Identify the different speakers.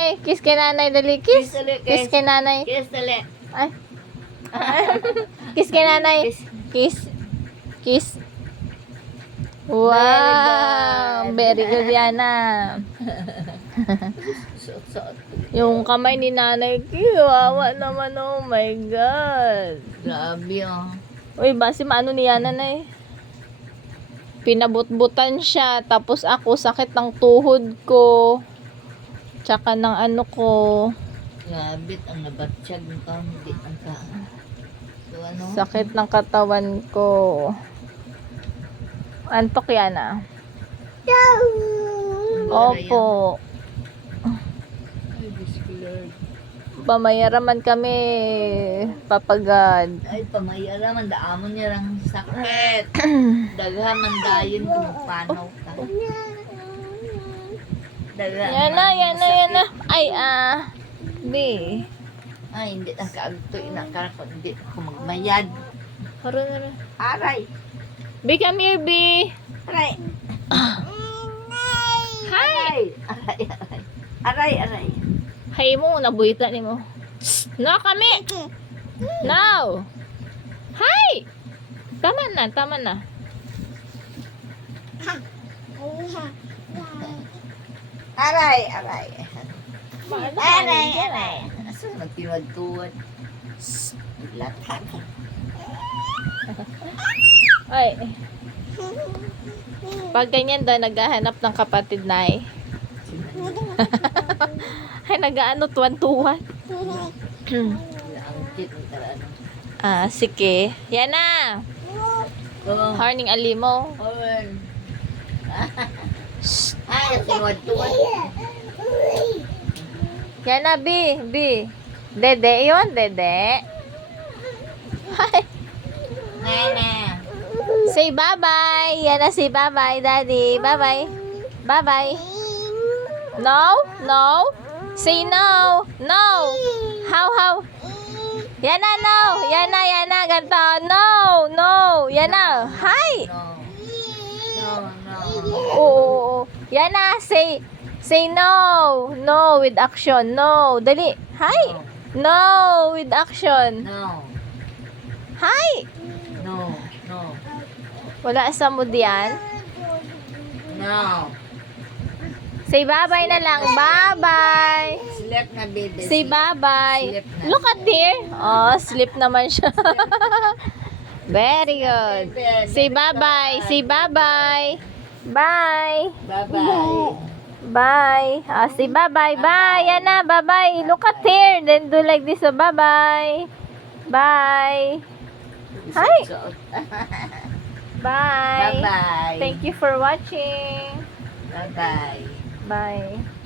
Speaker 1: nanay. Kiss kay nanay. Dali, kiss.
Speaker 2: Kiss ulit,
Speaker 1: Kiss
Speaker 2: kiss.
Speaker 1: kay nanay.
Speaker 2: Kiss ulit.
Speaker 1: Ay. Kiss kay nanay.
Speaker 2: Kiss.
Speaker 1: Kiss. Kiss. Wow. Very good, Yana.
Speaker 2: Suot-suot.
Speaker 1: Yung kamay ni nanay, kiwawa naman. Oh my God.
Speaker 2: Grabe oh.
Speaker 1: Uy, basi maano ni Yana na eh. Pinabutbutan siya. Tapos ako, sakit ng tuhod ko. Tsaka ng ano ko.
Speaker 2: Grabe, ang nabatsyag ng hindi ang ka. So ano?
Speaker 1: Sakit ng katawan ko. Antok yan ah. Opo.
Speaker 2: Ay, Diyos ko, Lord.
Speaker 1: Pamayaraman kami. Papagad.
Speaker 2: Ay, pamayara man, daamon niya lang sakit. Dagha man dayon kumupanaw ka. Dagha
Speaker 1: Yan na,
Speaker 2: man
Speaker 1: yan na,
Speaker 2: sakit.
Speaker 1: yan na. Ay, B.
Speaker 2: Ay, hindi na kaagto, inakara ko, hindi ako magmayad.
Speaker 1: Haron na.
Speaker 2: Aray!
Speaker 1: B, come here, B.
Speaker 2: Aray!
Speaker 1: Hi!
Speaker 2: Aray! Aray! Aray! Aray!
Speaker 1: Hay mo, nabuhita ni mo. No, kami! No! Hi! Tama na, tama na.
Speaker 2: Aray! Aray! Aray!
Speaker 1: Aray!
Speaker 2: Aray! Asa magtiwad-tuwad? Latak.
Speaker 1: Ay. Pag ganyan daw, naghahanap ng kapatid na eh. Ay, nag-ano, tuwan-tuwan.
Speaker 2: Ang cute ng tarano.
Speaker 1: Sige. Yan na.
Speaker 2: Oh.
Speaker 1: Horning alimo.
Speaker 2: Owen. Ay, tiwad-tuwad.
Speaker 1: Yan na, B. B. Dede, yun, Dede. Hi.
Speaker 2: Nene.
Speaker 1: Say bye-bye. Yan na, say bye-bye, Daddy. Bye-bye. Bye-bye. No? No? Say no. No. How? Yan na, no. Yan na. Ganto. No. No. Yan na. Hi.
Speaker 2: No. No, no.
Speaker 1: Oo. Yan na. Say no. No with action. No. Dali. Hi. No with action.
Speaker 2: No.
Speaker 1: Hi.
Speaker 2: No. No.
Speaker 1: Wala sa mood yan.
Speaker 2: No.
Speaker 1: Say bye-bye na lang. Bye-bye.
Speaker 2: Sleep na, baby.
Speaker 1: Say bye-bye.
Speaker 2: Sleep na.
Speaker 1: Look at there. Oh, sleep naman siya. Very good. Say bye-bye. Say bye-bye. Bye.
Speaker 2: Bye-bye.
Speaker 1: Bye. Say bye-bye. Bye. Yan na. Bye-bye. Look at here. Then do like this. So, bye-bye. Bye. Hi. Bye.
Speaker 2: Bye-bye.
Speaker 1: Thank you for watching.
Speaker 2: Bye-bye.
Speaker 1: Bye.